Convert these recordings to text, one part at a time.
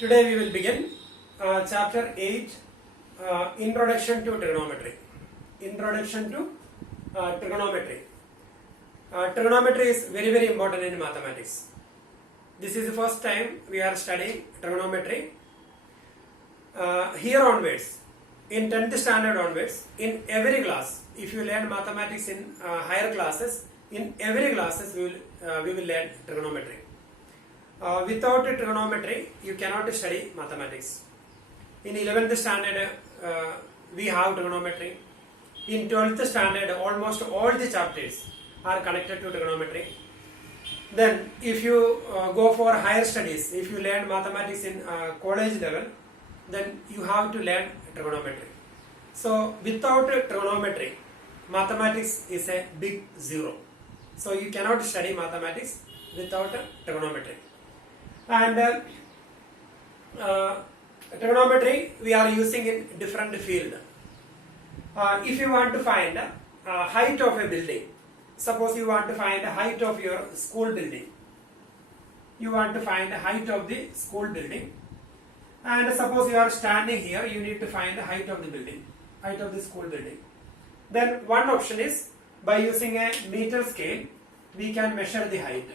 Today we will begin chapter 8, Introduction to Trigonometry. Introduction to Trigonometry. Trigonometry is very important in mathematics. This is the first time we are studying trigonometry. Here onwards, in 10th standard onwards, in every class, if you learn mathematics in higher classes, in every classes we will learn trigonometry. Without trigonometry, you cannot study mathematics. In 11th standard, we have trigonometry. In 12th standard, almost all the chapters are connected to trigonometry. Then, if you go for higher studies, if you learn mathematics in college level, then you have to learn trigonometry. So, without trigonometry, mathematics is a big zero. So, you cannot study mathematics without trigonometry. And trigonometry we are using in different field. If you want to find height of a building, suppose you want to find the height of your school building. You want to find the height of the school building, and suppose you are standing here, you need to find the height of the building, height of the school building. Then one option is by using a meter scale, we can measure the height.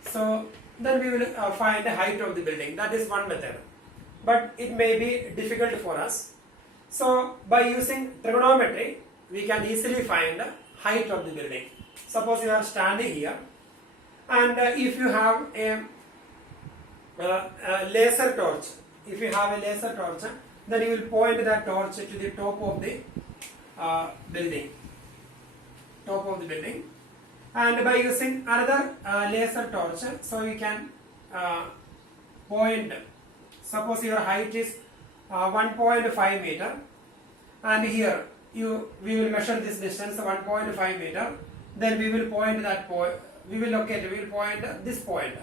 So then we will find the height of the building. That is one method, but it may be difficult for us. So by using trigonometry, we can easily find the height of the building. Suppose you are standing here, and if you have a laser torch, if you have a laser torch, then you will point that torch to the top of the building, and by using another laser torch, so you can point. Suppose your height is 1.5 meter, and here we will measure this distance 1.5 meter. Then we will point that point. We will point this point,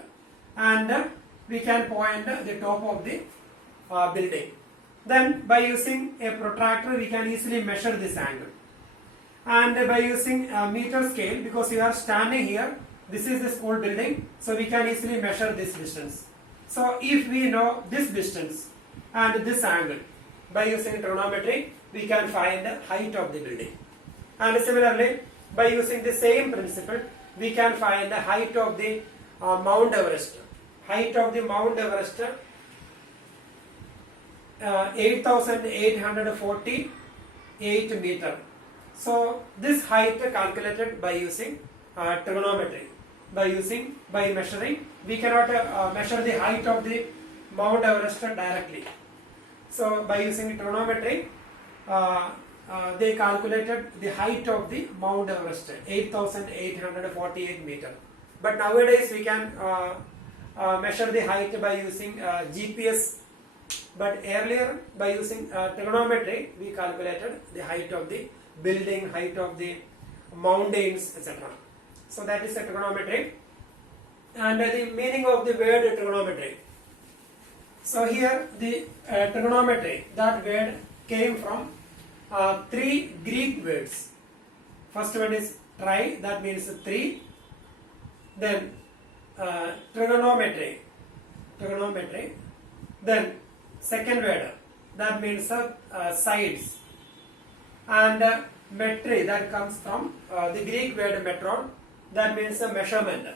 and we can point the top of the building. Then by using a protractor, we can easily measure this angle. And by using a meter scale, because you are standing here, this is the school building, so we can easily measure this distance. So if we know this distance and this angle, by using trigonometry, we can find the height of the building. And similarly, by using the same principle, we can find the height of the Mount Everest. Height of the Mount Everest, 8,848 meter. So this height calculated by using trigonometry. By measuring, we cannot measure the height of the Mount Everest directly. So by using trigonometry, they calculated the height of the Mount Everest, 8,848 meter. But nowadays we can measure the height by using GPS. But earlier, by using trigonometry, we calculated the height of the building, height of the mountains, etc. So that is a trigonometry. And the meaning of the word trigonometry. So here the trigonometry, that word came from three Greek words. First one is tri, that means three. Then trigonometry. Then second word, that means sides. And metry, that comes from the Greek word metron, that means a measurement.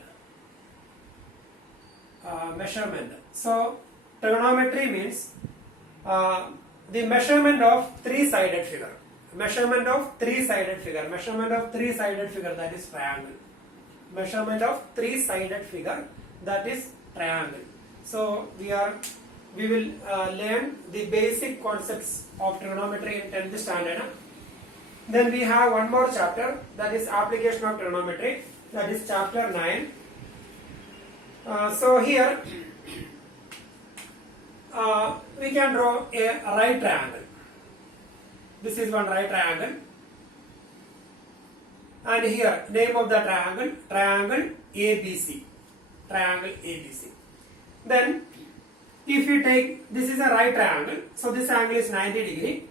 So trigonometry means the measurement of three-sided figure. Measurement of three-sided figure, that is triangle. Measurement of three-sided figure, that is triangle. So we will learn the basic concepts of trigonometry in 10th standard. Then we have one more chapter, that is application of trigonometry, that is chapter 9. So here we can draw a right triangle. This is one right triangle, and here name of the triangle ABC. Then if you take, this is a right triangle, so this angle is 90 degree.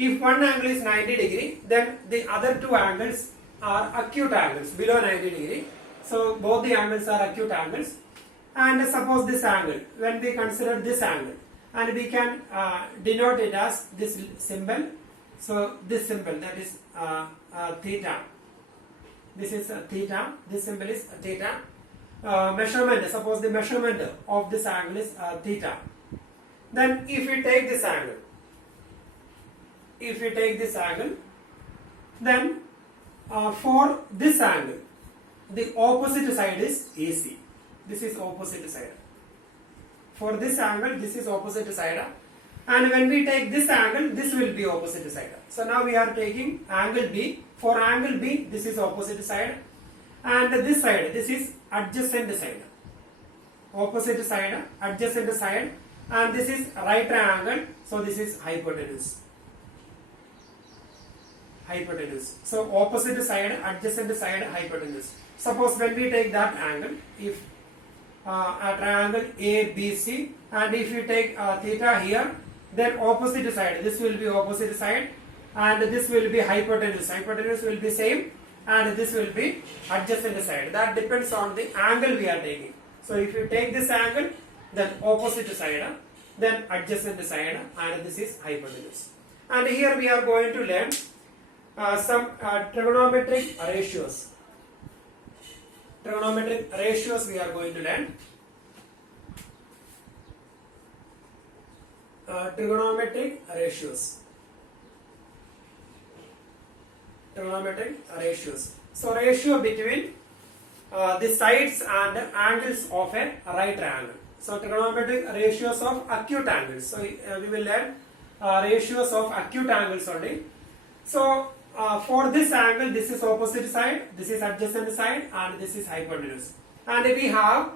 If one angle is 90 degree, then the other two angles are acute angles below 90 degree. So both the angles are acute angles. And suppose this angle, when we consider this angle, and we can denote it as this symbol. So this symbol, that is theta. This is theta. This symbol is theta. Measurement, suppose the measurement of this angle is theta. Then if we take this angle, then for this angle, the opposite side is AC. This is opposite side. For this angle, this is opposite side. And when we take this angle, this will be opposite side. So now we are taking angle B. For angle B, this is opposite side. And this side, this is adjacent side. Opposite side, adjacent side. And this is right triangle. So this is hypotenuse. So opposite side, adjacent side, hypotenuse. Suppose when we take that angle, if a triangle ABC, and if you take theta here, then opposite side, this will be opposite side, and this will be hypotenuse. Hypotenuse will be same, and this will be adjacent side. That depends on the angle we are taking. So if you take this angle, then opposite side, then adjacent side, and this is hypotenuse. And here we are going to learn some trigonometric ratios. Trigonometric ratios we are going to learn. Trigonometric ratios. So ratio between the sides and angles of a right triangle. So trigonometric ratios of acute angles. So we will learn ratios of acute angles only. So for this angle, this is opposite side, this is adjacent side, and this is hypotenuse. And we have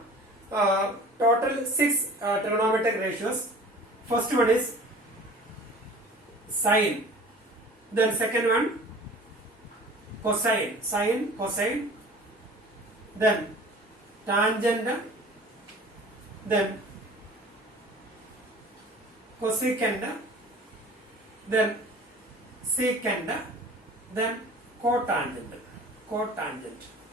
total 6 trigonometric ratios. First one is sine. Then second one cosine. Sine, cosine. Then tangent. Then cosecant. Then secant. Then cotangent.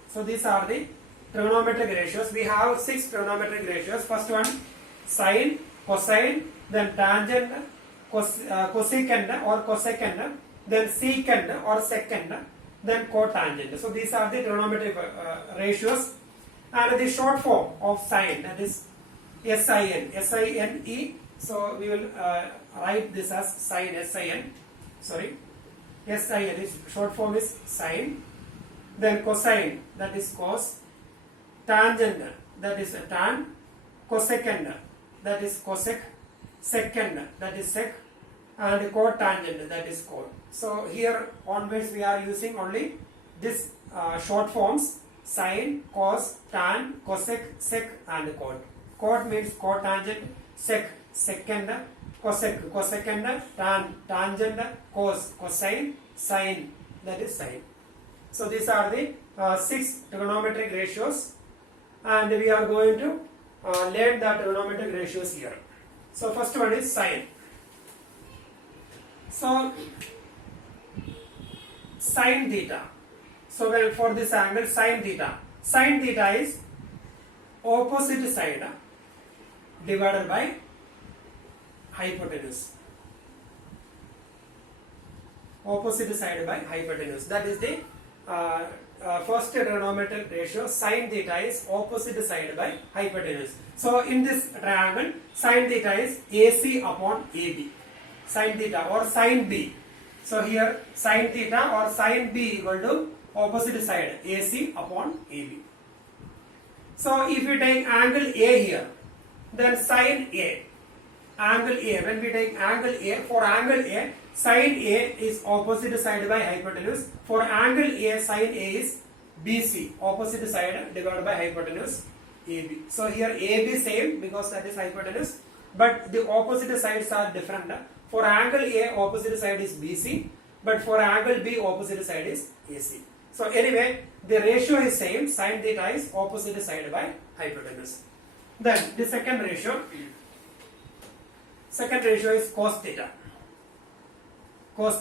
So these are the trigonometric ratios. We have 6 trigonometric ratios. First one sine, cosine, then tangent, cosecant or cosecant, then secant or secant, then cotangent. So these are the trigonometric ratios. And the short form of sine, that is SINE. So we will write this as sine, SIN. Sorry. SIN is short form is sine. Then cosine, that is cos. Tangent, that is tan. Cosecant, that is cosec. Secant, that is sec. And cotangent, that is cot. So here onwards we are using only this short forms: sine, cos, tan, cosec, sec, and cot. Cot means cotangent, sec, secant, cosec, cosecant, tan, tangent, cos, cosine, sine, that is sine. So these are the 6 trigonometric ratios, and we are going to learn the trigonometric ratios here. So first one is sine. So sine theta. So well, for this angle sine theta is opposite side divided by hypotenuse. Opposite side by hypotenuse. That is the first trigonometric ratio. Sine theta is opposite side by hypotenuse. So in this triangle, sine theta is AC upon AB. Sine theta or sine B. So here sine theta or sine B equal to opposite side AC upon AB. So if you take angle A here, then sine A. Angle A, when we take angle A, for angle A, sine A is opposite side by hypotenuse. For angle A, sine A is BC, opposite side divided by hypotenuse AB. So here AB same because that is hypotenuse, but the opposite sides are different. For angle A, opposite side is BC, but for angle B, opposite side is AC. So anyway, the ratio is same, sine theta is opposite side by hypotenuse. Then the second ratio is cos theta. Cos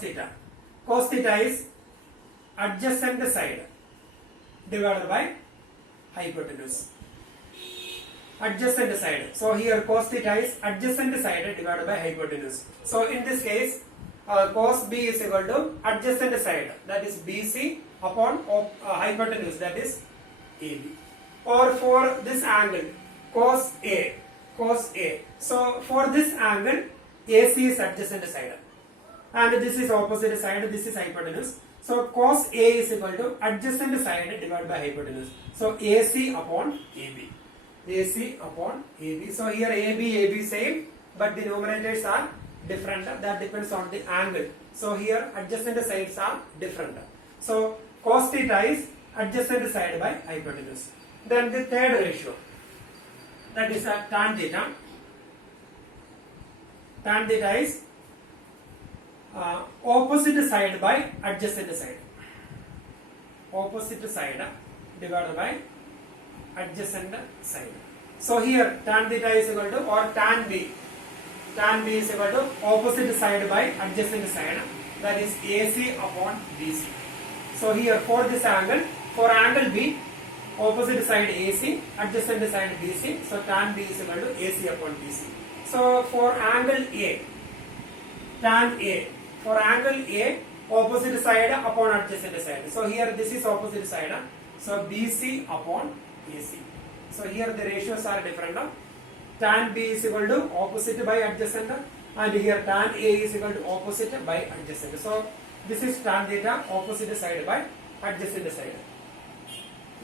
theta is adjacent side divided by hypotenuse. adjacent side. So here cos theta is adjacent side divided by hypotenuse. So in this case, cos B is equal to adjacent side, that is BC upon hypotenuse, that is AB. Or for this angle, cos A. So for this angle, AC is adjacent side, and this is opposite side, this is hypotenuse. So cos A is equal to adjacent side divided by hypotenuse. So AC upon AB. AC upon AB. So here AB same, but the numerators are different. That depends on the angle. So here adjacent sides are different. So cos theta is adjacent side by hypotenuse. Then the third ratio, that is tan theta. Tan theta is opposite side by adjacent side. Opposite side divided by adjacent side. So here tan theta is equal to, or tan B. Tan B is equal to opposite side by adjacent side, that is AC upon BC. So here for this angle, for angle B, opposite side AC, adjacent side BC. So tan B is equal to AC upon BC. So for angle A, tan A, for angle A, opposite side upon adjacent side. So here this is opposite side. So BC upon AC. So here the ratios are different. Tan B is equal to opposite by adjacent, and here tan A is equal to opposite by adjacent. So this is tan theta, opposite side by adjacent side.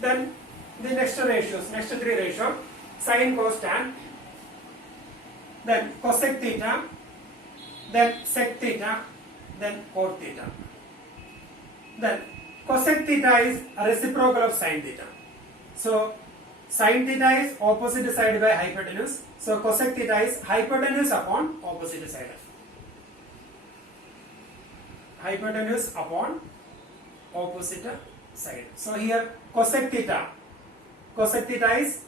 Then the next ratios, next three ratios, sin, cos, tan, then cosec theta, then sec theta, then cot theta. Then cosec theta is a reciprocal of sin theta. So sin theta is opposite side by hypotenuse. So cosec theta is hypotenuse upon opposite side. Hypotenuse upon opposite side. So here cosec theta is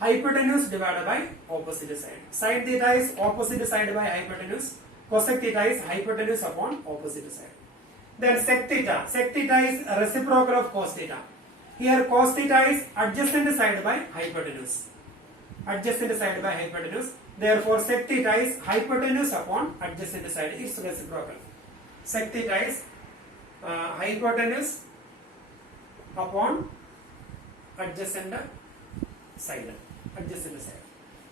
hypotenuse divided by opposite side. Sin theta is opposite side by hypotenuse. Cosec theta is hypotenuse upon opposite side. Then sec theta is a reciprocal of cos theta. Here cos theta is adjacent side by hypotenuse. Adjacent side by hypotenuse. Therefore sec theta is hypotenuse upon adjacent side. It's reciprocal. Sec theta is hypotenuse upon adjacent side.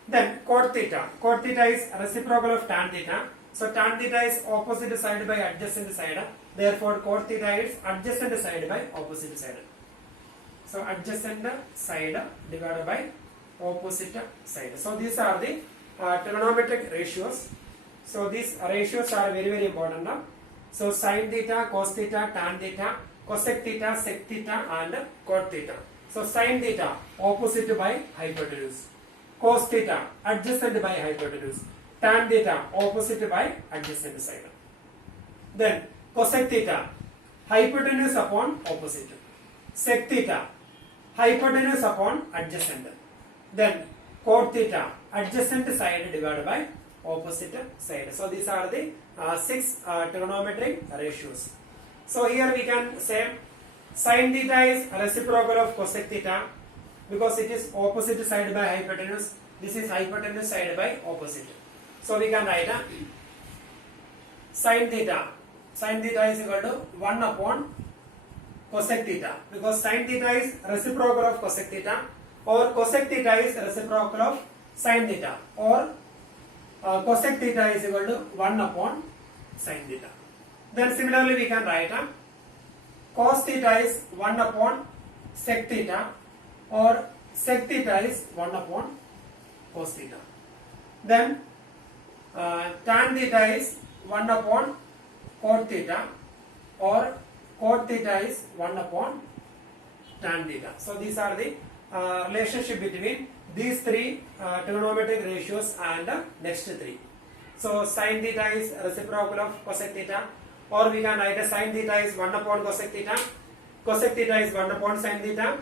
Then cot theta is reciprocal of tan theta. So tan theta is opposite side by adjacent side. Therefore cot theta is adjacent side by opposite side. So adjacent side divided by opposite side. So these are the trigonometric ratios. So these ratios are very, very important now. So sin theta, cos theta, tan theta, cosec theta, sec theta, and cot theta. So sin theta opposite by hypotenuse, cos theta adjacent by hypotenuse, tan theta opposite by adjacent side. Then cosec theta hypotenuse upon opposite, sec theta hypotenuse upon adjacent. Then cot theta adjacent side divided by opposite side. So these are the 6 trigonometric ratios. So here we can say sin theta is reciprocal of cosec theta because it is opposite side by hypotenuse. This is hypotenuse side by opposite. So we can write sin theta. Sin theta is equal to 1 upon cosec theta because sin theta is reciprocal of cosec theta, or cosec theta is reciprocal of sin theta, or cosec theta is equal to 1 upon sin theta. Then similarly we can write cos theta is 1 upon sec theta, or sec theta is 1 upon cos theta. Then tan theta is 1 upon cot theta, or cot theta is 1 upon tan theta. So these are the relationship between these 3 trigonometric ratios and the next 3. So sin theta is reciprocal of cosec theta, or we can write sin theta is 1 upon cosec theta is 1 upon sin theta,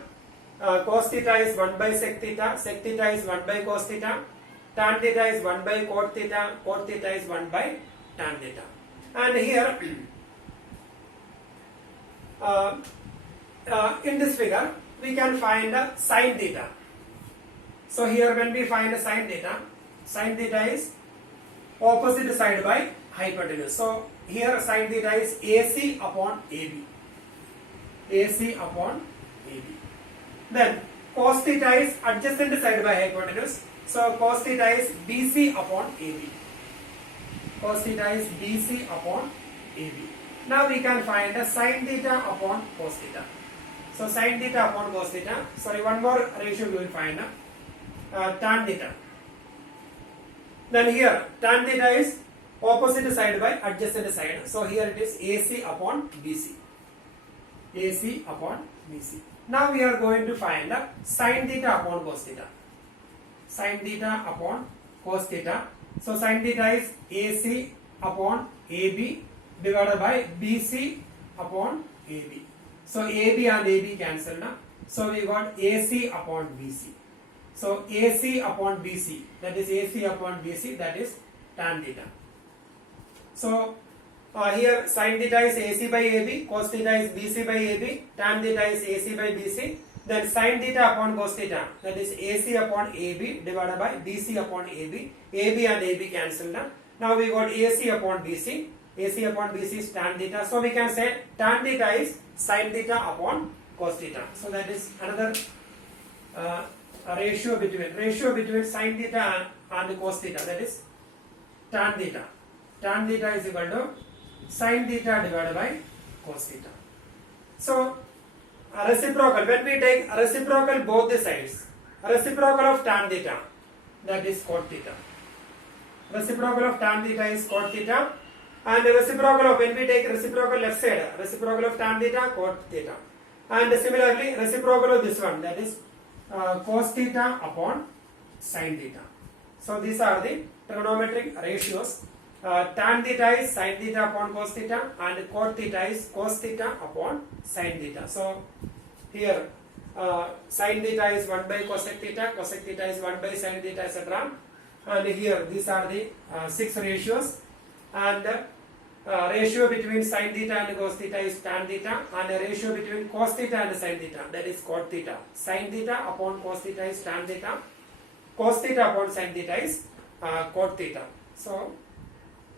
cos theta is 1 by sec theta is 1 by cos theta, tan theta is 1 by cot theta is 1 by tan theta. And here in this figure we can find sin theta. So here when we find sin theta is opposite side by hypotenuse. So here sin theta is AC upon AB. AC upon AB. Then cos theta is adjacent side by hypotenuse. So cos theta is BC upon AB. Cos theta is BC upon AB. Now we can find a sin theta upon cos theta. So sin theta upon cos theta. Sorry, one more ratio we will find. Tan theta. Then here tan theta is opposite side by adjacent side. So here it is AC upon BC. AC upon BC. Now we are going to find sin theta upon cos theta. Sin theta upon cos theta. So sin theta is AC upon AB divided by BC upon AB. So AB and AB cancelled. So we got AC upon BC. So AC upon BC, that is AC upon BC, that is tan theta. So here sin theta is AC by AB, cos theta is BC by AB, tan theta is AC by BC. Then sin theta upon cos theta, that is AC upon AB divided by BC upon AB. AB and AB cancelled. Now we got AC upon BC. AC upon BC is tan theta. So we can say tan theta is sin theta upon cos theta. So that is another ratio between sin theta and cos theta, that is tan theta. Tan theta is equal to sin theta divided by cos theta. So reciprocal, when we take reciprocal both the sides, reciprocal of tan theta, that is cot theta. Reciprocal of tan theta is cot theta, and reciprocal of, when we take reciprocal left side, reciprocal of tan theta, cot theta. And similarly reciprocal of this one, that is cos theta upon sin theta. So these are the trigonometric ratios. Tan theta is sin theta upon cos theta, and cot theta is cos theta upon sin theta. So here sin theta is 1 by cosec theta is 1 by sin theta, etc. And here these are the 6 ratios, and ratio between sin theta and cos theta is tan theta, and a ratio between cos theta and sin theta, that is cot theta. Sin theta upon cos theta is tan theta, cos theta upon sin theta is cot theta. So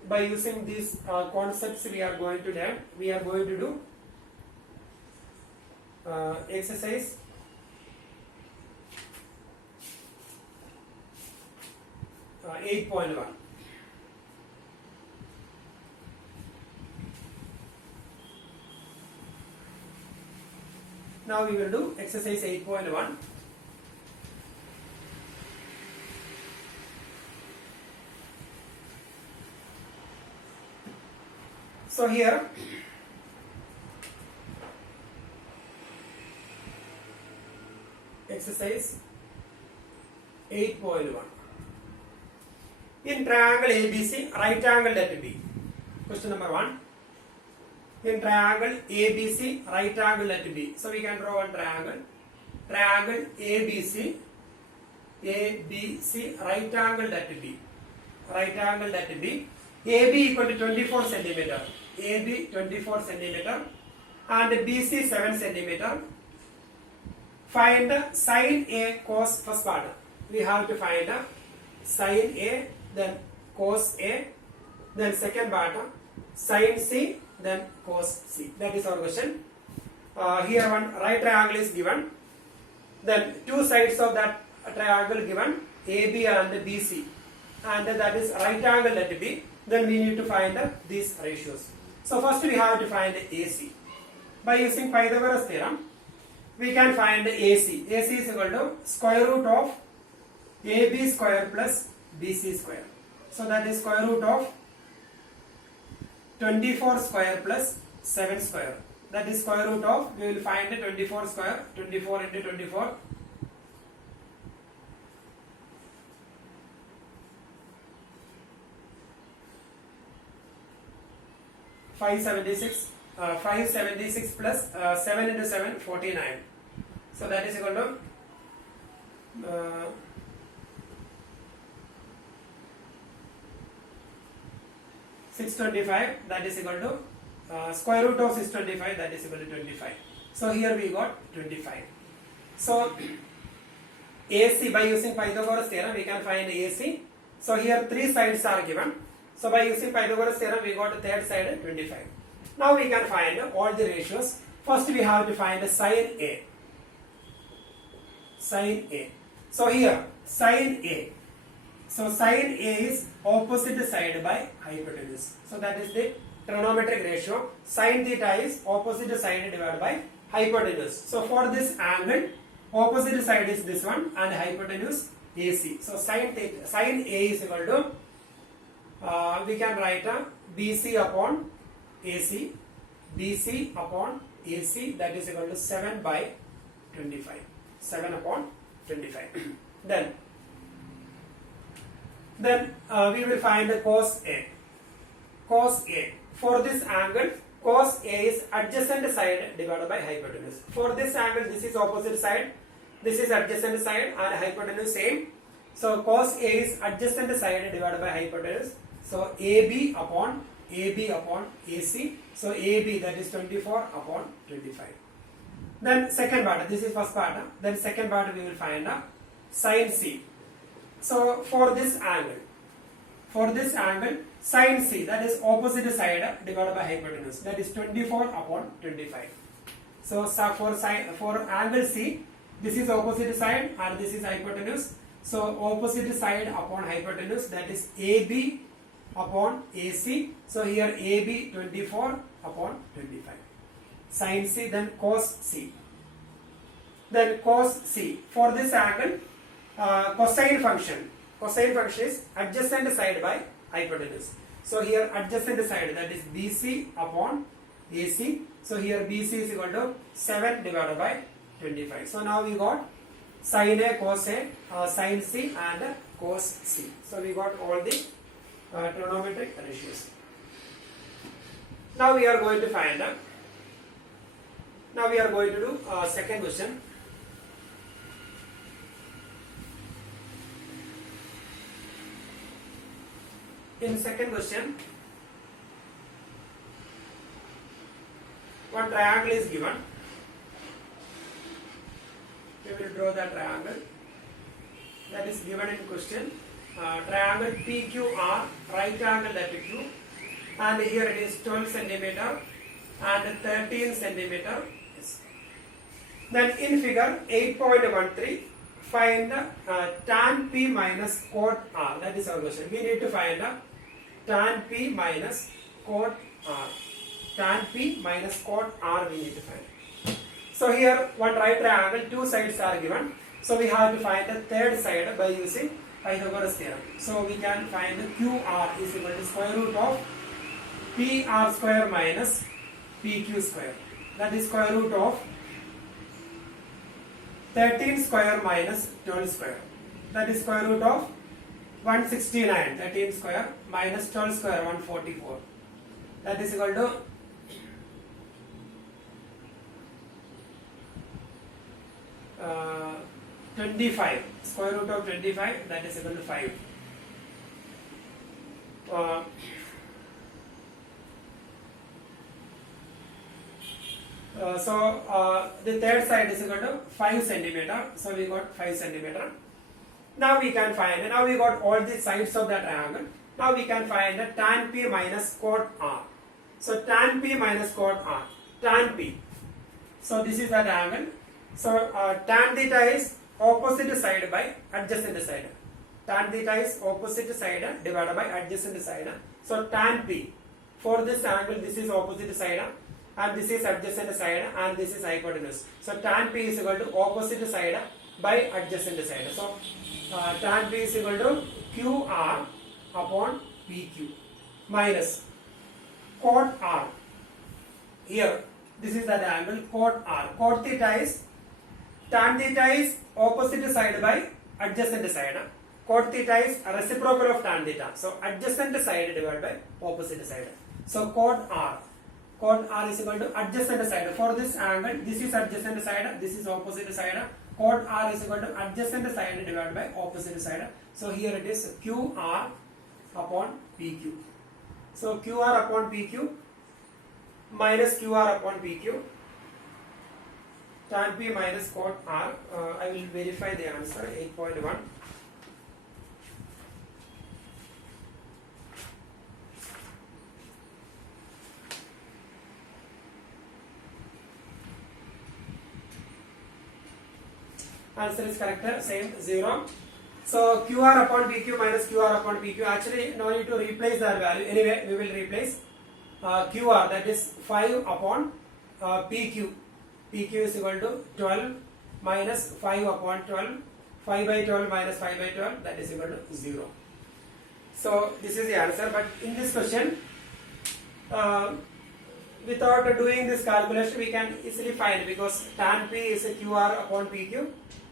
by using these concepts we are going to learn, we are going to do exercise 8.1. Now we will do exercise 8.1. So here exercise 8.1. In triangle ABC, right angle at B. Question number 1. In triangle ABC, right angle at B. So we can draw one triangle. Triangle ABC, right angle at B. Right angle at B. AB equal to 24 centimeter. AB 24 centimeter and BC 7 centimeter. Find sin A cos, first part. We have to find sin A, then cos A, then second part sin C, then cos C. That is our question. Here one right triangle is given. Then two sides of that triangle given, AB and BC, and that is right angle at B. Then we need to find these ratios. So first we have to find AC. By using Pythagoras theorem, we can find AC. AC is equal to square root of AB square plus BC square. So that is square root of 24 square plus 7 square. That is square root of, we will find 24 square, 24 into 24. 576. 576 plus 7 into 7, 49. So that is equal to 625. That is equal to square root of 625. That is equal to 25. So here we got 25. So AC by using Pythagoras theorem we can find AC. So here three sides are given. So by using Pythagoras theorem we got the third side 25. Now we can find all the ratios. First we have to find sin A. Sin A. So here sin A. So sin A is opposite side by hypotenuse. So that is the trigonometric ratio. Sin theta is opposite side divided by hypotenuse. So for this angle, opposite side is this one and hypotenuse AC. So sin A is equal to we can write BC upon AC. BC upon AC, that is equal to 7 by 25. 7 upon 25. Then we will find the cos A. Cos A. For this angle, cos A is adjacent side divided by hypotenuse. For this angle, this is opposite side, this is adjacent side and hypotenuse same. So cos A is adjacent side divided by hypotenuse. So AB upon AC. So AB, that is 24 upon 25. Then second part, this is first part. Then second part we will find sin C. So for this angle sin C, that is opposite side divided by hypotenuse, that is 24 upon 25. So for angle C, this is opposite side and this is hypotenuse. So opposite side upon hypotenuse, that is AB upon AC. So here AB 24 upon 25. Sin C, then cos C. Then cos C. For this angle, cosine function is adjacent side by hypotenuse. So here adjacent side, that is BC upon AC. So here BC is equal to 7 divided by 25. So now we got sin A, cos A, sin C and cos C. So we got all the trigonometric ratios. Now we are going to find now we are going to do second question. In second question, one triangle is given. We will draw the triangle that is given in question. Triangle PQR, right angle at Q, and here it is 12 centimeter and 13 centimeter. Yes. Then in figure 8.13, find tan P minus cot R. That is our question. We need to find tan P minus cot R. Tan P minus cot R we need to find. So here one right triangle, two sides are given. So we have to find the third side by using Pythagoras theorem. So we can find QR is equal to square root of PR square minus PQ square. That is square root of 13 square minus 12 square. That is square root of 169. 13 square minus 12 square 144. That is equal to 25. Square root of 25, that is equal to 5. So the third side is equal to 5 centimeter. So we got 5 centimeter. Now we can find, now we got all the sides of the triangle. Now we can find tan P minus cot R. So tan P minus cot R. Tan P. So this is the triangle. So tan theta is opposite side by adjacent side. Tan theta is opposite side divided by adjacent side. So tan P. For this angle, this is opposite side and this is adjacent side and this is hypotenuse. So tan P is equal to opposite side by adjacent side. So tan P is equal to QR upon PQ minus cot R. Here, this is the angle cot R. Cot theta is, tan theta is opposite side by adjacent side. Cot theta is a reciprocal of tan theta. So adjacent side divided by opposite side. So cot R. Cot R is equal to adjacent side. For this angle, this is adjacent side, this is opposite side. Cot R is equal to adjacent side divided by opposite side. So here it is QR upon PQ. So QR upon PQ minus QR upon PQ tan P minus cot R. I will verify the answer. 8.1. Answer is correct. Same 0. So QR upon PQ minus QR upon PQ. Actually, no need to replace that value. Anyway, we will replace QR, that is 5 upon PQ. PQ is equal to 12 minus 5 upon 12. 5 by 12 minus 5 by 12, that is equal to 0. So this is the answer. But in this question, without doing this calculation, we can easily find, because tan P is a QR upon PQ.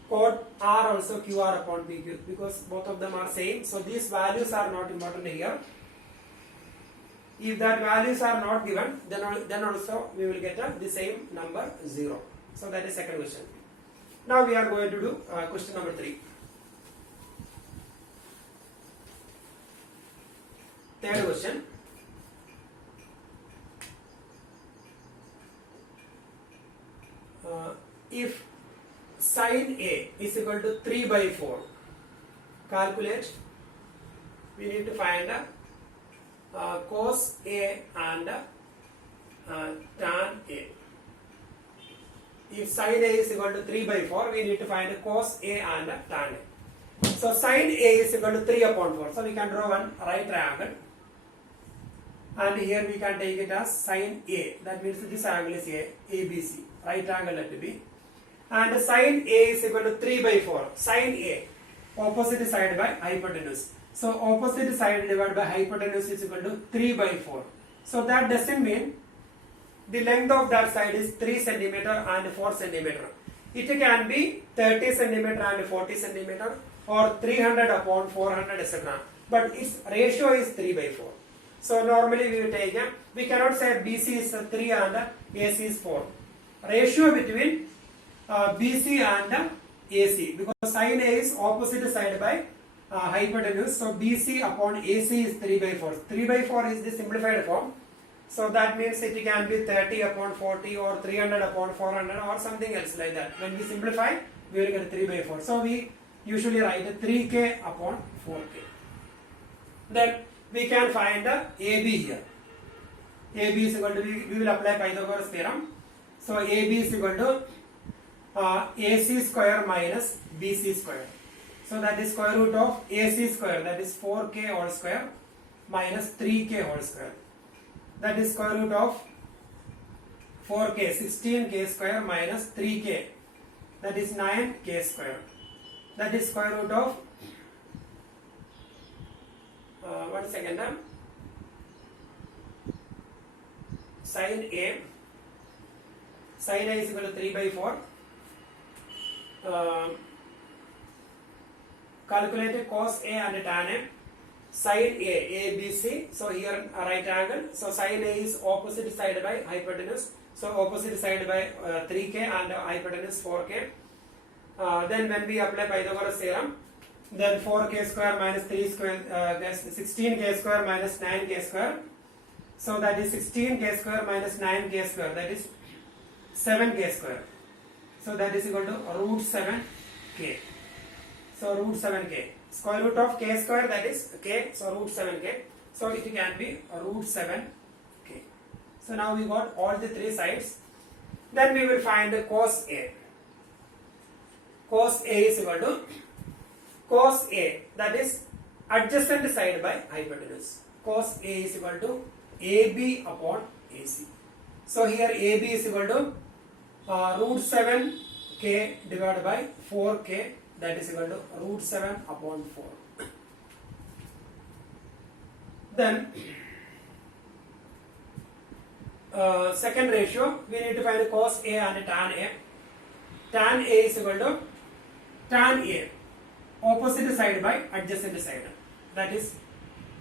Cot R also QR upon PQ, because both of them are same. So these values are not important here. If that values are not given, then also we will get the same number 0. So that is second question. Now we are going to do question number 3. Third question. If sin A is equal to 3 by 4, calculate. We need to find cos A and tan A. If sin A is equal to 3 by 4, we need to find cos A and tan A. So sin A is equal to 3 upon 4. So we can draw one right triangle. And here we can take it as sin A. That means this angle is A, ABC. Right triangle let be. And sin A is equal to 3 by 4. Sin A, opposite side by hypotenuse. So opposite side divided by hypotenuse is equal to 3 by 4. So that doesn't mean the length of that side is 3 centimeter and 4 centimeter. It can be 30 centimeter and 40 centimeter, or 300 upon 400, etc. But its ratio is 3 by 4. So normally we will take, we cannot say BC is 3 and AC is 4. Ratio between BC and AC, because sin A is opposite side by hypotenuse. So BC upon AC is 3 by 4. 3 by 4 is the simplified form. So that means it can be 30 upon 40 or 300 upon 400 or something else like that. When we simplify, we will get 3 by 4. So we usually write 3K upon 4K. Then we can find AB here. AB is equal to, we will apply Pythagoras theorem. So AB is equal to AC square minus BC square. So that is square root of AC square, that is 4K whole square minus 3K whole square. That is square root of 4K, 16K square minus 3K, that is 9K square. That is square root of 1 second, sin A. Sin A is equal to 3 by 4. Calculate cos A and tan A. Sin A, ABC. So here a right angle. So sin A is opposite side by hypotenuse. So opposite side by 3K and hypotenuse 4K. Then when we apply Pythagoras theorem, then 4K square minus 3 square, 16K square minus 9K square. So that is 16K square minus 9K square. That is 7K square. So that is equal to root 7K. So root 7K. Square root of K square, that is K. So root 7K. So it can be root 7K. So now we got all the three sides. Then we will find cos A. Cos A is equal to cos A, that is adjacent side by hypotenuse. Cos A is equal to AB upon AC. So here AB is equal to root 7K divided by 4K, that is equal to root 7 upon 4. Then second ratio, we need to find cos A and tan A. Tan A is equal to tan A, opposite side by adjacent side, that is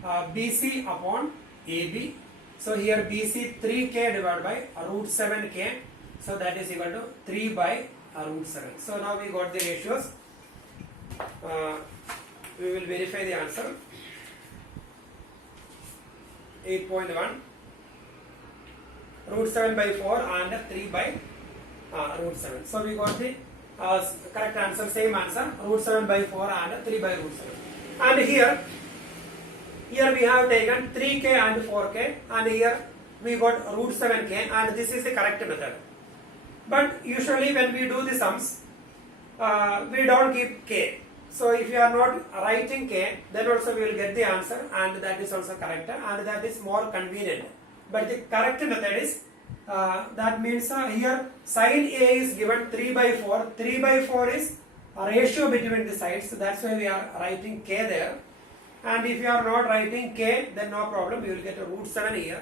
BC upon AB. So here BC 3K divided by root 7K. So that is equal to 3 by root 7. So now we got the ratios. We will verify the answer. 8.1. Root 7 by 4 and 3 by root 7. So we got the correct answer, same answer, root 7 by 4 and 3 by root 7. And here we have taken 3k and 4k, and here we got root 7k, and this is the correct method. But usually when we do the sums, we don't keep k. So if you are not writing k, then also we will get the answer, and that is also correct, and that is more convenient. But the correct method is, that means here side A is given 3 by 4. 3 by 4 is a ratio between the sides, so that's why we are writing k there. And if you are not writing k, then no problem, you will get a root 7 here,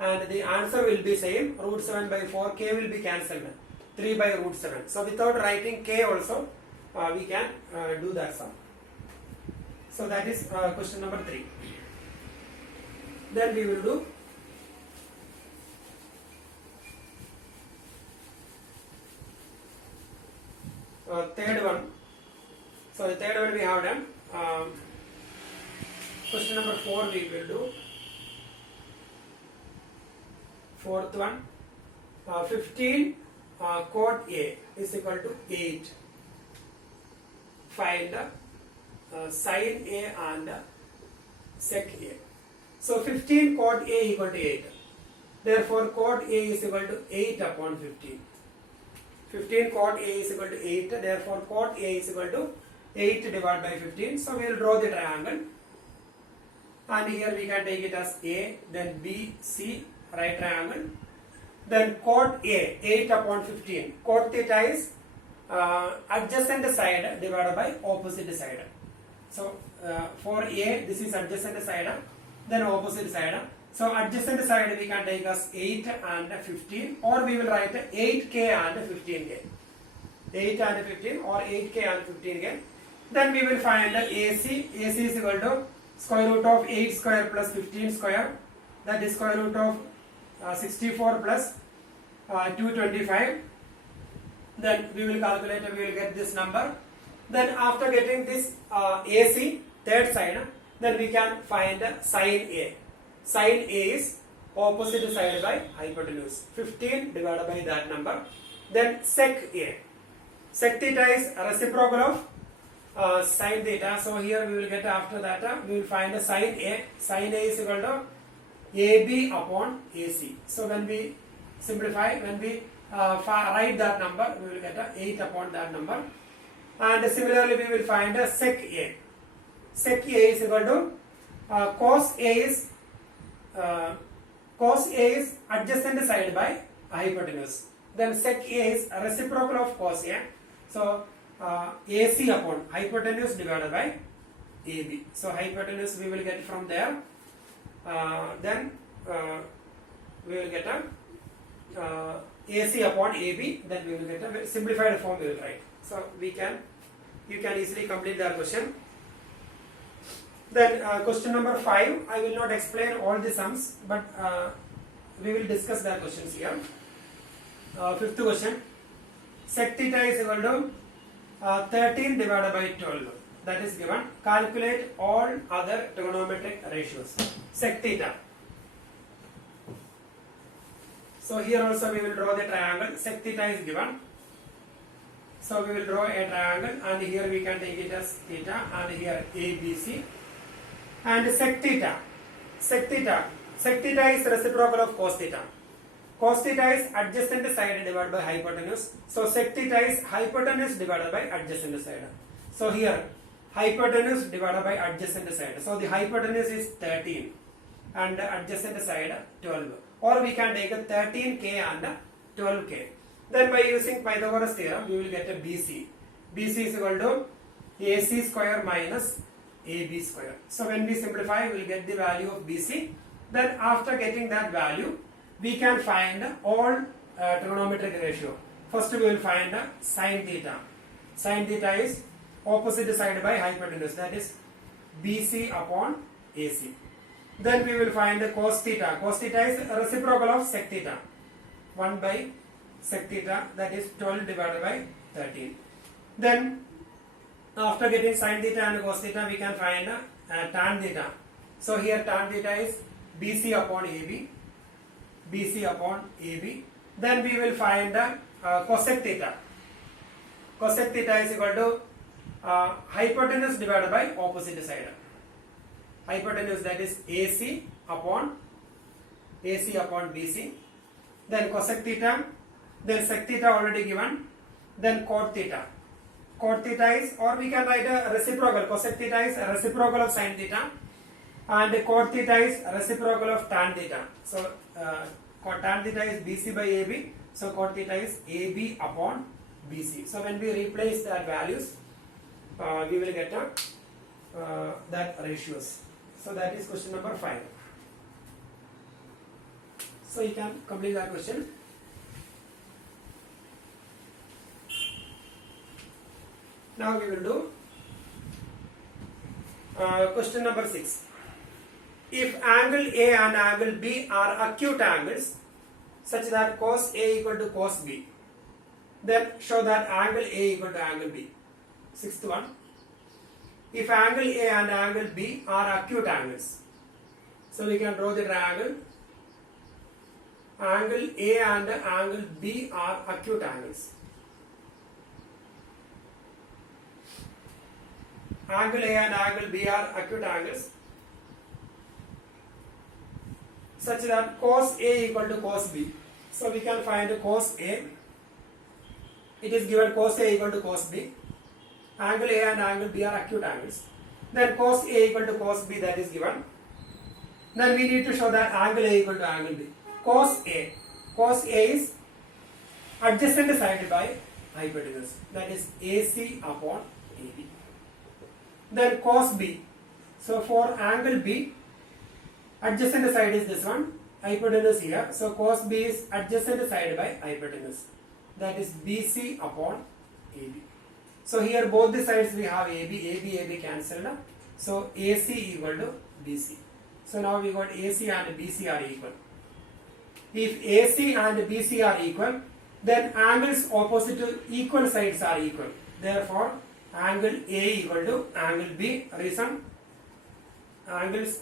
and the answer will be same, root 7 by 4, k will be cancelled, 3 by root 7. So without writing k also, we can do that sum. So that is question number 3. Then we will do third one. So the third one we have done. Question number 4 we will do. Fourth one, 15 cot A is equal to 8. Find sin A and sec A. So 15 cot A equal to 8. Therefore cot A is equal to 8 upon 15. 15 cot A is equal to 8. Therefore cot A is equal to 8 divided by 15. So we will draw the triangle. And here we can take it as A, then B, C, right triangle. Then cot A, 8 upon 15. Cot theta is adjacent side divided by opposite side. So for A, this is adjacent side, then opposite side. So adjacent side we can take as 8 and 15, or we will write 8k and 15k. 8 and 15, or 8k and 15k. Then we will find AC. AC is equal to square root of 8 square plus 15 square. That is square root of 64 plus 225. Then we will calculate, we will get this number. Then after getting this AC, third side, then we can find sin A. Sin A is opposite side by hypotenuse. 15 divided by that number. Then sec A. Sec theta is reciprocal of sin theta. So here we will get, after that we will find sin A. Sin A is equal to AB upon AC. So when we simplify, when we write that number, we will get 8 upon that number. And similarly we will find sec A. Sec A is equal to cos A is adjacent side by hypotenuse. Then sec A is reciprocal of cos A. So AC upon hypotenuse divided by AB. So hypotenuse we will get from there. Then we will get a AC upon AB. Then we will get a simplified form we will write. So you can easily complete that question. Then question number 5, I will not explain all the sums, but we will discuss the questions here. Fifth question, sec theta is equal to 13 divided by 12. That is given. Calculate all other trigonometric ratios. Sec theta. So here also we will draw the triangle. Sec theta is given. So we will draw a triangle, and here we can take it as theta, and here ABC. And sec theta. Sec theta is reciprocal of cos theta. Cos theta is adjacent side divided by hypotenuse. So sec theta is hypotenuse divided by adjacent side. So here hypotenuse divided by adjacent side. So the hypotenuse is 13 and adjacent side 12. Or we can take a 13k and 12k. Then by using Pythagoras theorem, we will get a BC. BC is equal to AC square minus AB square. So when we simplify, we will get the value of BC. Then after getting that value, we can find all trigonometric ratio. First we will find sin theta. Sin theta is opposite side by hypotenuse, that is BC upon AC. Then we will find cos theta. Cos theta is reciprocal of sec theta. 1 by sec theta, that is 12 divided by 13. Then after getting sin theta and cos theta, we can find tan theta. So here tan theta is BC upon AB, BC upon AB. Then we will find cosec theta. Cosec theta is equal to hypotenuse divided by opposite side. Hypotenuse, that is AC upon BC. Then cosec theta. Then sec theta already given. Then cot theta. Cot theta is, or we can write a reciprocal. Cosec theta is a reciprocal of sin theta, and cot theta is a reciprocal of tan theta. So tan theta is BC by AB. So cot theta is AB upon BC. So when we replace that values, we will get that ratios. So that is question number 5. So you can complete that question. Now we will do question number 6. If angle A and angle B are acute angles such that cos A equal to cos B, then show that angle A equal to angle B. Sixth one. If angle A and angle B are acute angles, so we can draw the triangle. Angle A and angle B are acute angles. Angle A and angle B are acute angles such that cos A equal to cos B. So we can find cos A. It is given cos A equal to cos B. Angle A and angle B are acute angles. Then cos A equal to cos B, that is given. Then we need to show that angle A equal to angle B. Cos A is adjacent side by hypotenuse, that is AC upon AB. Then cos B. So for angle B, adjacent side is this one, hypotenuse here. So cos B is adjacent side by hypotenuse, that is BC upon AB. So here both the sides we have AB cancelled. So AC equal to BC. So now we got AC and BC are equal. If AC and BC are equal, then angles opposite to equal sides are equal. Therefore, angle A equal to angle B. Reason, angles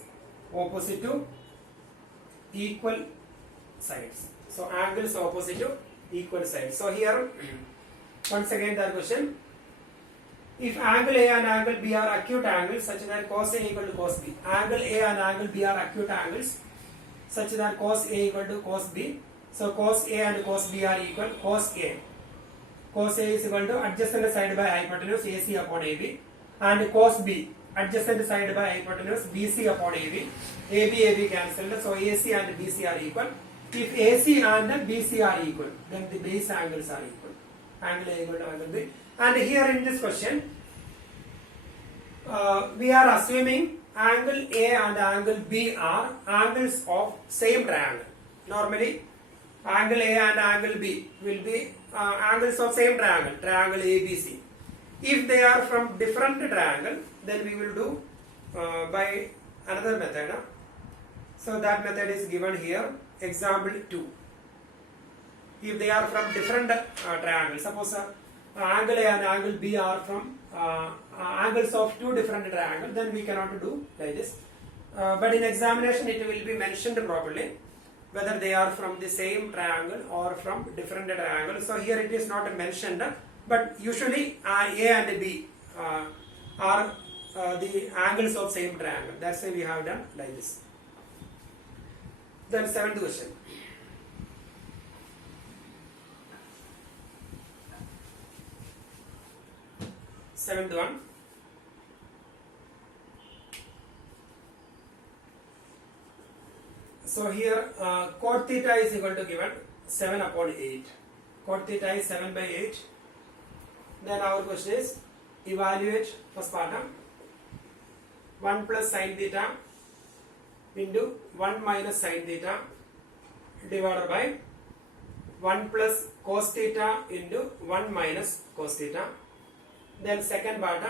opposite to equal sides. So angles opposite to equal sides. So here, once again the question. If angle A and angle B are acute angles such that cos A equal to cos B. Angle A and angle B are acute angles such that cos A equal to cos B. So cos A and cos B are equal. Cos A is equal to adjacent side by hypotenuse AC upon AB, and cos B adjacent side by hypotenuse BC upon AB. AB cancelled. So AC and BC are equal. If AC and BC are equal, then the base angles are equal. Angle A equal to angle B. And here in this question, we are assuming angle A and angle B are angles of same triangle. Normally, angle A and angle B will be angles of same triangle, triangle ABC. If they are from different triangle, then we will do by another method. So that method is given here. Example 2. If they are from different triangles, suppose angle A and angle B are from angles of two different triangles, then we cannot do like this. But in examination it will be mentioned properly whether they are from the same triangle or from different triangles. So here it is not mentioned, but usually A and B are the angles of same triangle. That's why we have done like this. Then seventh question. Seventh one. So here cot theta is equal to given 7 upon 8. Cot theta is 7 by 8. Then our question is evaluate first part. 1 plus sin theta into 1 minus sin theta divided by 1 plus cos theta into 1 minus cos theta. Then second part,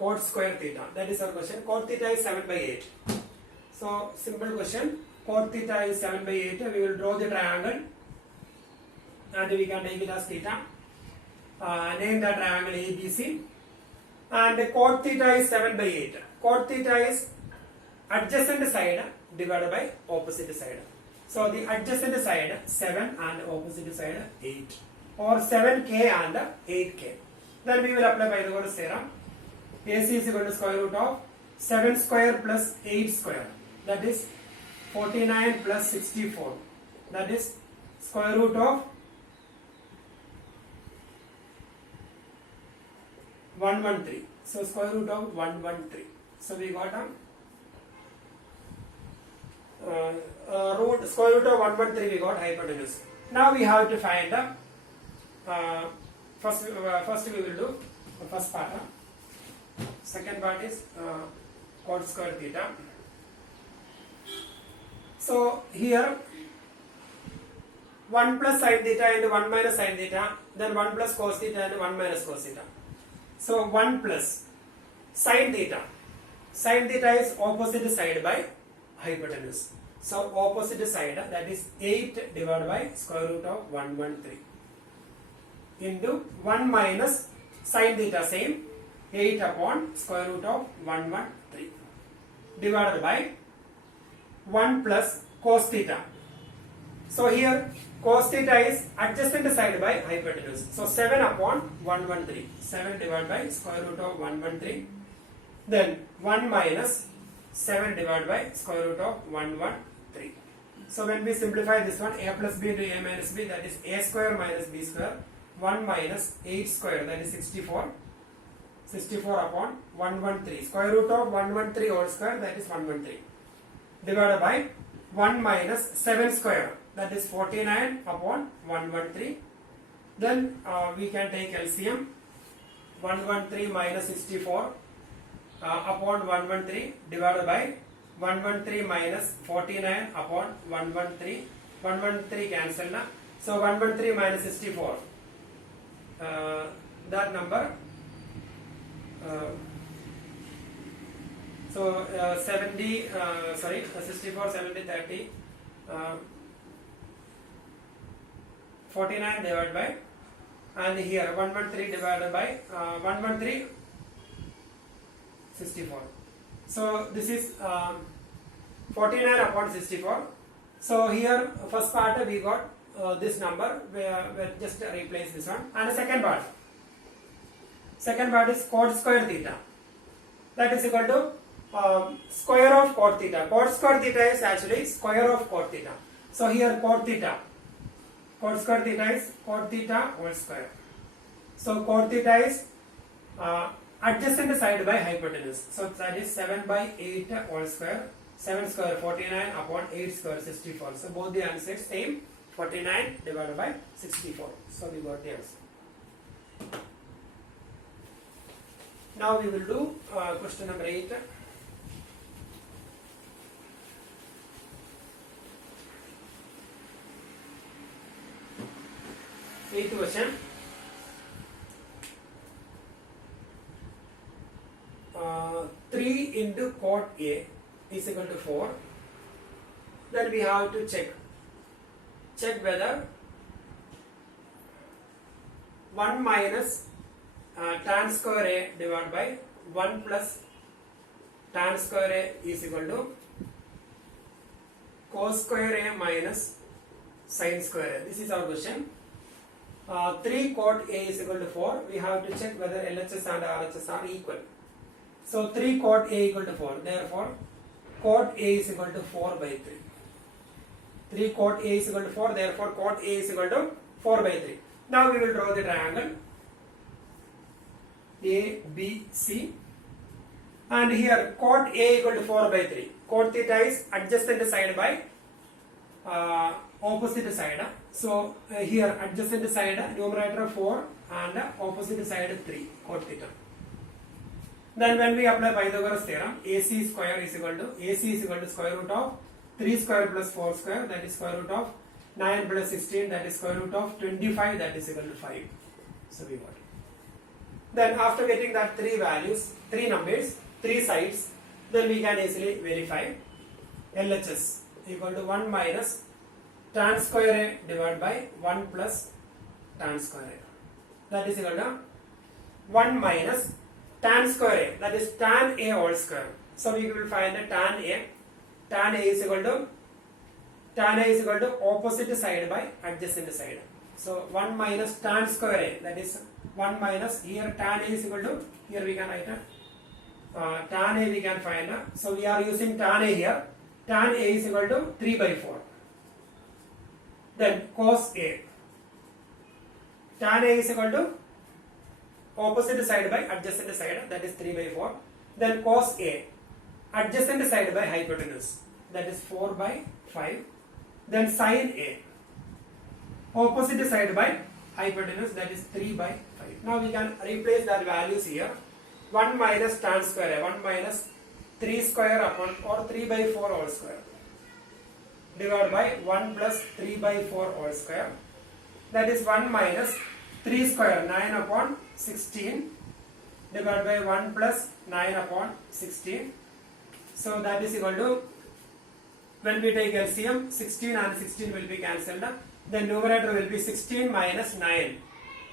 cot square theta. That is our question. Cot theta is 7 by 8. So simple question. Cot theta is 7 by 8. We will draw the triangle and we can take it as theta. Name the triangle ABC. And cot theta is 7 by 8. Cot theta is adjacent side divided by opposite side. So the adjacent side 7 and opposite side 8, or 7k and 8k. Then we will apply Pythagoras theorem. AC is equal to square root of 7 square plus 8 square, that is 49 plus 64, that is square root of 113. So square root of 113. So we got a square root of 113. We got hypotenuse. Now we have to find first we will do the first part. Second part is cot square theta. So here 1 plus sin theta and 1 minus sin theta, then 1 plus cos theta and 1 minus cos theta. So 1 plus sin theta. Sin theta is opposite side by hypotenuse. So opposite side, that is 8 divided by square root of 113 into 1 minus sin theta, same 8 upon square root of 113 divided by 1 plus cos theta. So here cos theta is adjacent side by hypotenuse. So 7 upon 113. 7 divided by square root of 113. Then 1 minus 7 divided by square root of 113. So when we simplify this one, a plus b into a minus b, that is a square minus b square. 1 minus 8 square, that is 64. 64 upon 113. Square root of 113 whole square, that is 113. Divided by 1 minus 7 square, that is 49 upon 113. Then we can take LCM. 113 minus 64 upon 113 divided by 113 minus 49 upon 113. 113 cancel na. So 113 minus 64. That number. So 70, 64, 70, 30, 49 divided by, and here 113 divided by 113, 64. So this is 49 upon 64. So here first part we got this number, we'll just replace this one, and the second part. Second part is cot square theta. That is equal to square of cot theta. Cot square theta is actually square of cot theta. So here cot theta. Cot square theta is cot theta whole square. So cot theta is adjacent side by hypotenuse. So that is 7 by 8 whole square. 7 square 49 upon 8 square 64. So both the answers same, 49 divided by 64. So we got the answer. Now we will do question number 8. Eighth question. 3 into cot A is equal to 4. Then we have to check whether 1 minus tan square A divided by 1 plus tan square A is equal to cos square A minus sin square A. This is our question. 3 cot A is equal to 4. We have to check whether LHS and RHS are equal. So 3 cot A equal to 4. Therefore, cot A is equal to 4 by 3. 3 cot A is equal to 4. Therefore, cot A is equal to 4 by 3. Now we will draw the triangle A, B, C. And here cot A equal to 4 by 3. Cot theta is adjacent side by opposite side. So here adjacent side numerator 4 and opposite side 3 cot theta. Then when we apply Pythagoras theorem, AC square is equal to square root of 3 square plus 4 square, that is square root of 9 plus 16, that is square root of 25, that is equal to 5. So we got it. Then after getting that 3 values, 3 numbers, 3 sides, then we can easily verify LHS equal to 1 minus tan square A divided by 1 plus tan square A. That is equal to 1 minus tan square A, that is tan A whole square. So we will find the tan A. Tan A is equal to tan A is equal to opposite side by adjacent side. So 1 minus tan square A, that is 1 minus, here tan A is equal to, here we can write tan A we can find. So we are using tan A here. Tan A is equal to 3 by 4. Then cos A. Tan A is equal to opposite side by adjacent side, that is 3 by 4. Then cos A, adjacent side by hypotenuse, that is 4 by 5. Then sin A, opposite side by hypotenuse, that is 3 by 5. Now we can replace that values here. 1 minus tan square A, 1 minus 3 square upon, or 3 by 4 whole square, divided by 1 plus 3 by 4 whole square, that is 1 minus 3 square, 9 upon 16, divided by 1 plus 9 upon 16. So that is equal to, when we take LCM, 16 and 16 will be cancelled. Then numerator will be 16 minus 9.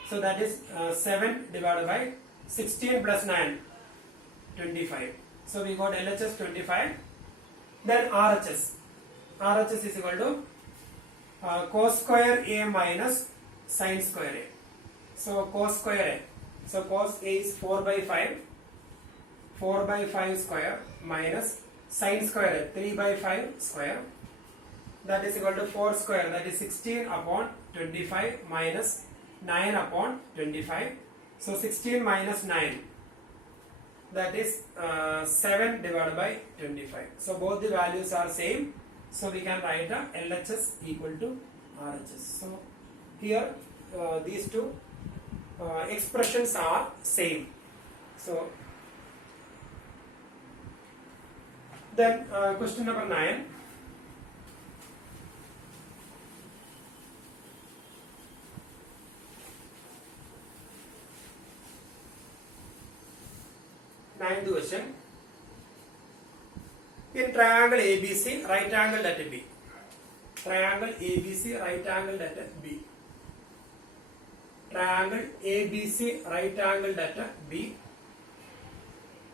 So that is 7 divided by 16 plus 9, 25. So we got LHS 25. Then RHS. RHS is equal to cos square A minus sin square A. So cos square A. So cos A is 4 by 5. 4 by 5 square minus sin square A, 3 by 5 square. That is equal to 4 square, that is 16 upon 25 minus 9 upon 25. So 16 minus 9, that is 7 divided by 25. So both the values are same. So we can write LHS equal to RHS. So here these two expressions are same. So then question number 9. Ninth question. In triangle ABC, right angle at B. Triangle ABC, right angle at B. Triangle ABC, right angle at B.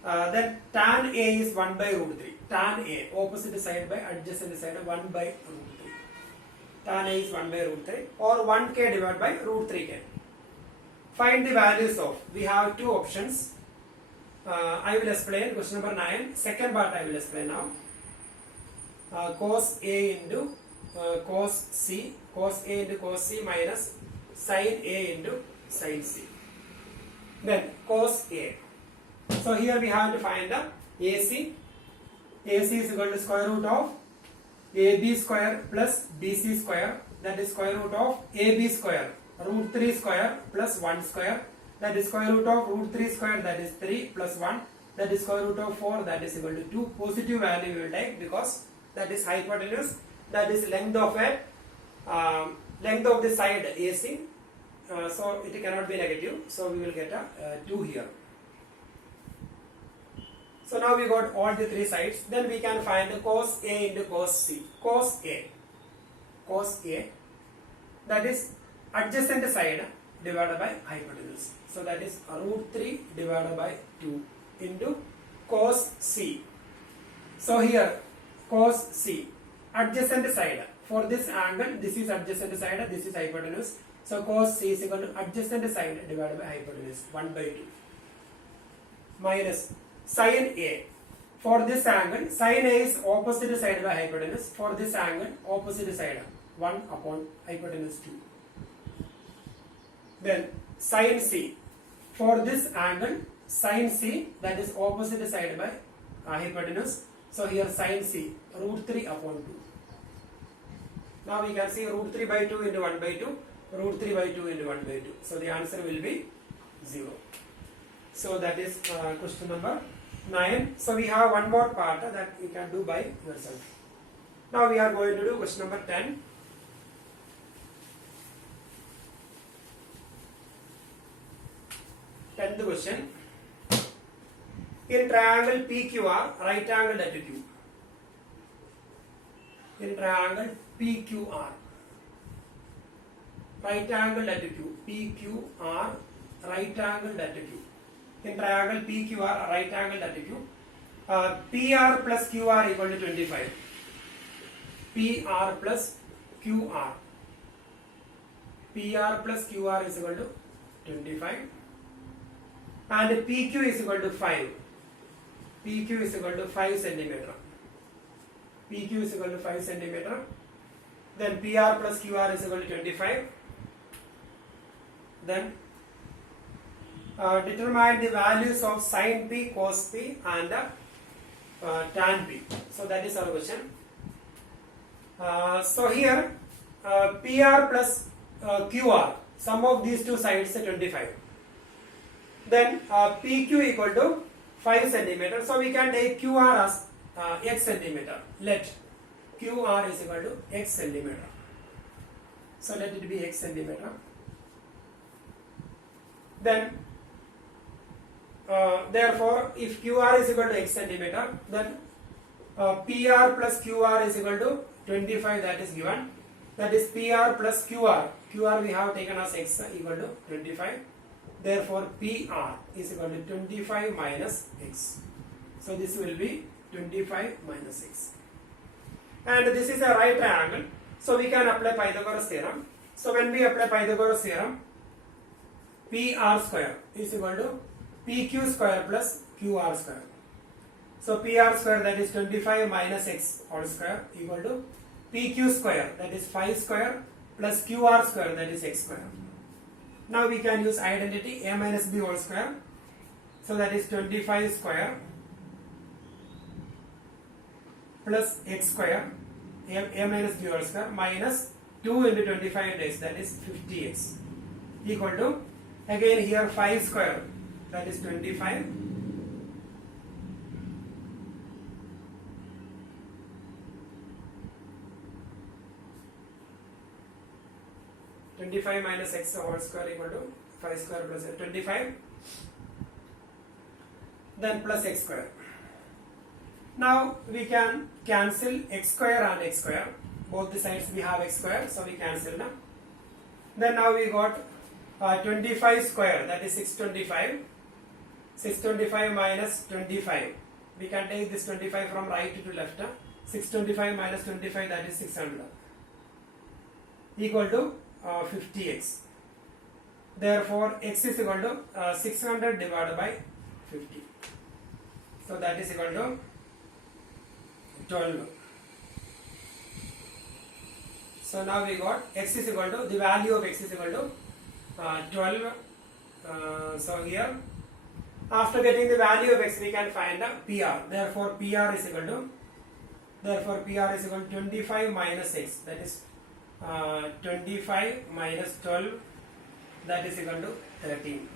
Then tan A is 1 by root 3. Tan A, opposite side by adjacent side, 1 by root 3. Tan A is 1 by root 3, or 1k divided by root 3k. Find the values of, we have two options. I will explain question number 9. Second part I will explain now. Cos A into cos C. Cos A into cos C minus sin A into sin C. Then cos A. So here we have to find the AC. AC is equal to square root of AB square plus BC square. That is square root of AB square, root 3 square plus 1 square. That is square root of root 3 square, that is 3 plus 1. That is square root of 4, that is equal to 2. Positive value we will take because that is hypotenuse. That is length of a length of the side AC. So it cannot be negative. So we will get a 2 here. So now we got all the three sides. Then we can find the cos A into cos C. Cos A. Cos A. That is adjacent side divided by hypotenuse. So that is root 3 divided by 2 into cos C. So here cos C, adjacent side. For this angle, this is adjacent side, this is hypotenuse. So cos C is equal to adjacent side divided by hypotenuse, 1 by 2. Minus sin A. For this angle, sin A is opposite side by hypotenuse. For this angle, opposite side, 1 upon hypotenuse 2. Then sin C. For this angle, sin C, that is opposite side by hypotenuse. So here sin C, root 3 upon 2. Now we can see root 3 by 2 into 1 by 2, root 3 by 2 into 1 by 2. So the answer will be 0. So that is question number 9. So we have one more part that you can do by yourself. Now we are going to do question number 10. 10th question. In triangle PQR, right angle at Q. In triangle PQR, right angle at Q. PQR, right angle at Q. In triangle PQR, right angle at Q. PR plus QR equal to 25. PR plus QR. PR plus QR is equal to 25 and PQ is equal to 5. PQ is equal to 5 centimeter. PQ is equal to 5 centimeter. Then PR plus QR is equal to 25. Then determine the values of sin P, cos P and tan P. So that is our question. So here PR plus QR, sum of these two sides is 25. Then PQ equal to 5 centimeter. So we can take QR as x centimeter. Let QR is equal to x centimeter. So let it be x centimeter. Then therefore if QR is equal to x centimeter, then PR plus QR is equal to 25, that is given. That is PR plus QR. QR we have taken as x equal to 25. Therefore PR is equal to 25 minus x. So this will be 25 minus x. And this is a right triangle. So we can apply Pythagoras theorem. So when we apply Pythagoras theorem, PR square is equal to PQ square plus QR square. So PR square, that is 25 minus x whole square, equal to PQ square, that is 5 square plus QR square, that is x square. Now we can use identity a minus b whole square. So that is 25 square plus x square, a minus b whole square, minus 2 into 25 days, that is 50x, equal to, again here 5 square, that is 25, minus x whole square equal to 5 square plus 25, then plus x square. Now we can cancel x square and x square. Both the sides we have x square, so we cancel now. Then now we got 25 square, that is 625. 625 minus 25. We can take this 25 from right to left. 625 minus 25, that is 600. Equal to 50x. Therefore x is equal to 600 divided by 50. So that is equal to 12. So now we got x is equal to, the value of x is equal to 12. So here, after getting the value of x, we can find the PR. Therefore PR is equal to 25 minus x, that is 25 minus 12, that is equal to 13.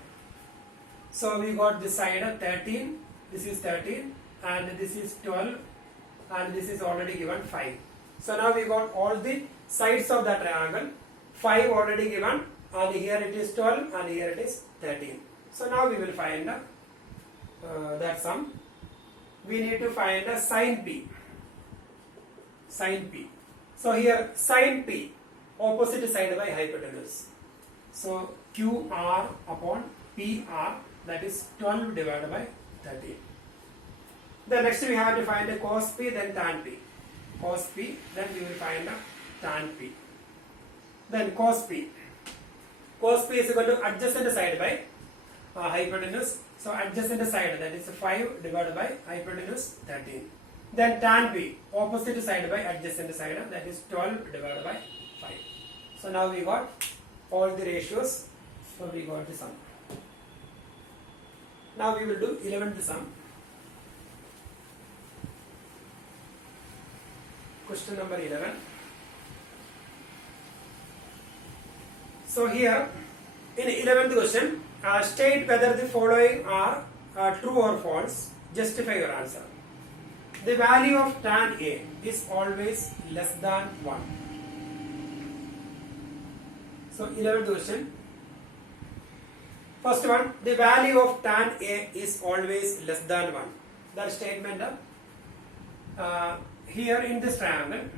So we got this side 13, this is 13 and this is 12 and this is already given 5. So now we got all the sides of the triangle, 5 already given, and here it is 12 and here it is 13. So now we will find that sum. We need to find a sin P. Sin P. So here sin P, opposite side by hypotenuse. So QR upon PR, that is 12 divided by 13. Then next we have to find a cos P, then tan P. Cos P, then we will find a tan P. Then cos P. Cos P is equal to adjacent side by hypotenuse. So adjacent side, that is 5 divided by hypotenuse 13. Then tan P, opposite side by adjacent side, that is 12 divided by 5. So now we got all the ratios. So we got the sum. Now we will do 11th sum. Question number 11. So here in 11th question, state whether the following are true or false. Justify your answer. The value of tan A is always less than 1. So 11th question. First one, the value of tan A is always less than 1. That statement here in this triangle,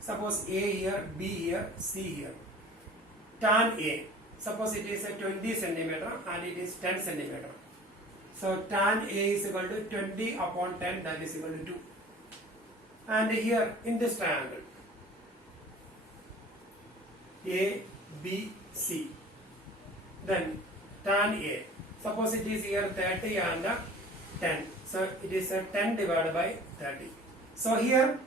suppose A here, B here, C here. Tan A, suppose it is a 20 centimeter and it is 10 centimeter. So tan A is equal to 20 upon 10, that is equal to 2. and here in this triangle A, B, C, then tan A, suppose it is here 30 and 10, so it is 10 divided by 30. So here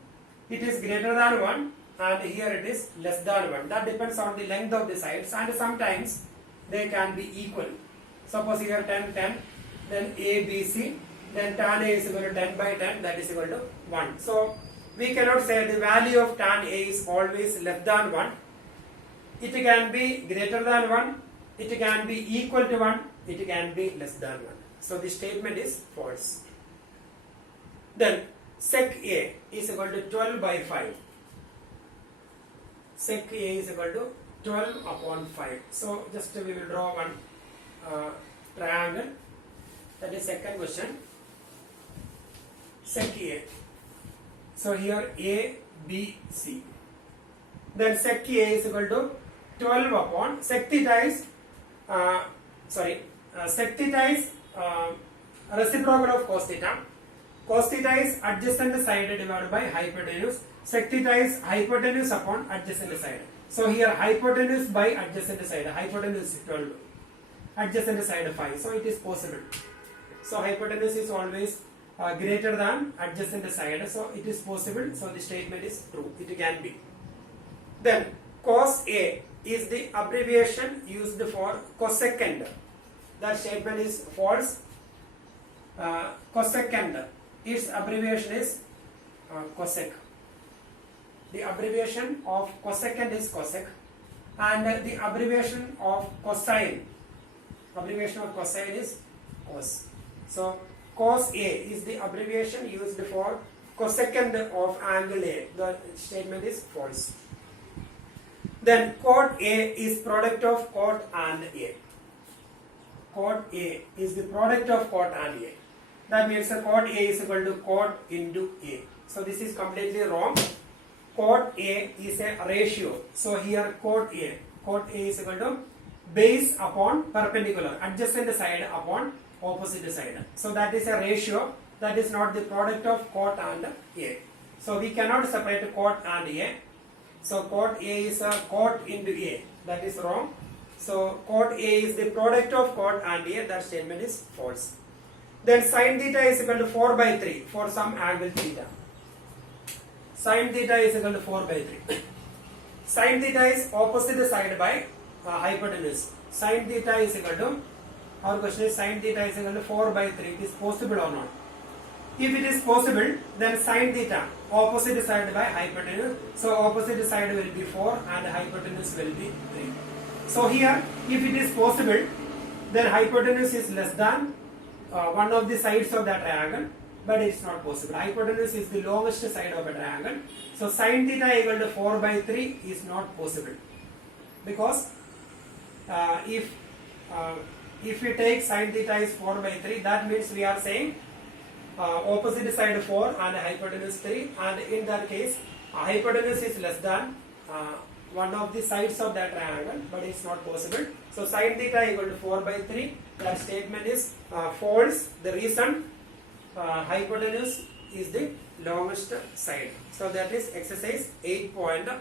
it is greater than 1 and here it is less than 1. That depends on the length of the sides, and sometimes they can be equal. Suppose here 10, 10, then A, B, C, then tan A is equal to 10 by 10, that is equal to 1. So we cannot say the value of tan A is always less than 1. It can be greater than 1, it can be equal to 1, it can be less than 1. So the statement is false. Then sec A is equal to 12 by 5. Sec A is equal to 12 upon 5. So just we will draw one triangle. That is second question. Sec A. So here A, B, C. Then sec A is equal to 12 upon sec theta is sec theta is reciprocal of cos theta. Cos theta is adjacent side divided by hypotenuse. Sec theta is hypotenuse upon adjacent side. So here hypotenuse by adjacent side. Hypotenuse is 12. Adjacent side 5. So it is possible. So hypotenuse is always greater than adjacent side. So it is possible. So the statement is true. It can be. Then cos A is the abbreviation used for cosecant. That statement is false. Cosecant, its abbreviation is cosec. The abbreviation of cosecant is cosec, and the abbreviation of cosine is cos. So cos A is the abbreviation used for cosecant of angle A. The statement is false. Then cot A is product of cot and A. Cot A is the product of cot and A. That means cot A is equal to cot into A. So this is completely wrong. Cot A is a ratio. So here cot A is equal to base upon perpendicular, adjacent side upon opposite side. So that is a ratio. That is not the product of cot and A. So we cannot separate cot and A. So cot A is a cot into A. That is wrong. So cot A is the product of cot and A. That statement is false. Then sin theta is equal to 4 by 3 for some angle theta. Sin theta is equal to 4 by 3. Sin theta is opposite side by hypotenuse. Sin theta is equal to, our question is sin theta is equal to 4 by 3. It is possible or not? If it is possible, then sin theta opposite side by hypotenuse. So opposite side will be 4 and hypotenuse will be 3. So here, if it is possible, then hypotenuse is less than one of the sides of that triangle, but it is not possible. Hypotenuse is the longest side of a triangle. So sin theta equal to 4 by 3 is not possible, because if we take sin theta is 4 by 3, that means we are saying opposite side 4 and hypotenuse 3, and in that case hypotenuse is less than one of the sides of that triangle, but it's not possible. So sin theta equal to 4 by 3. That statement is false. The reason, hypotenuse is the longest side. So that is exercise 8.1.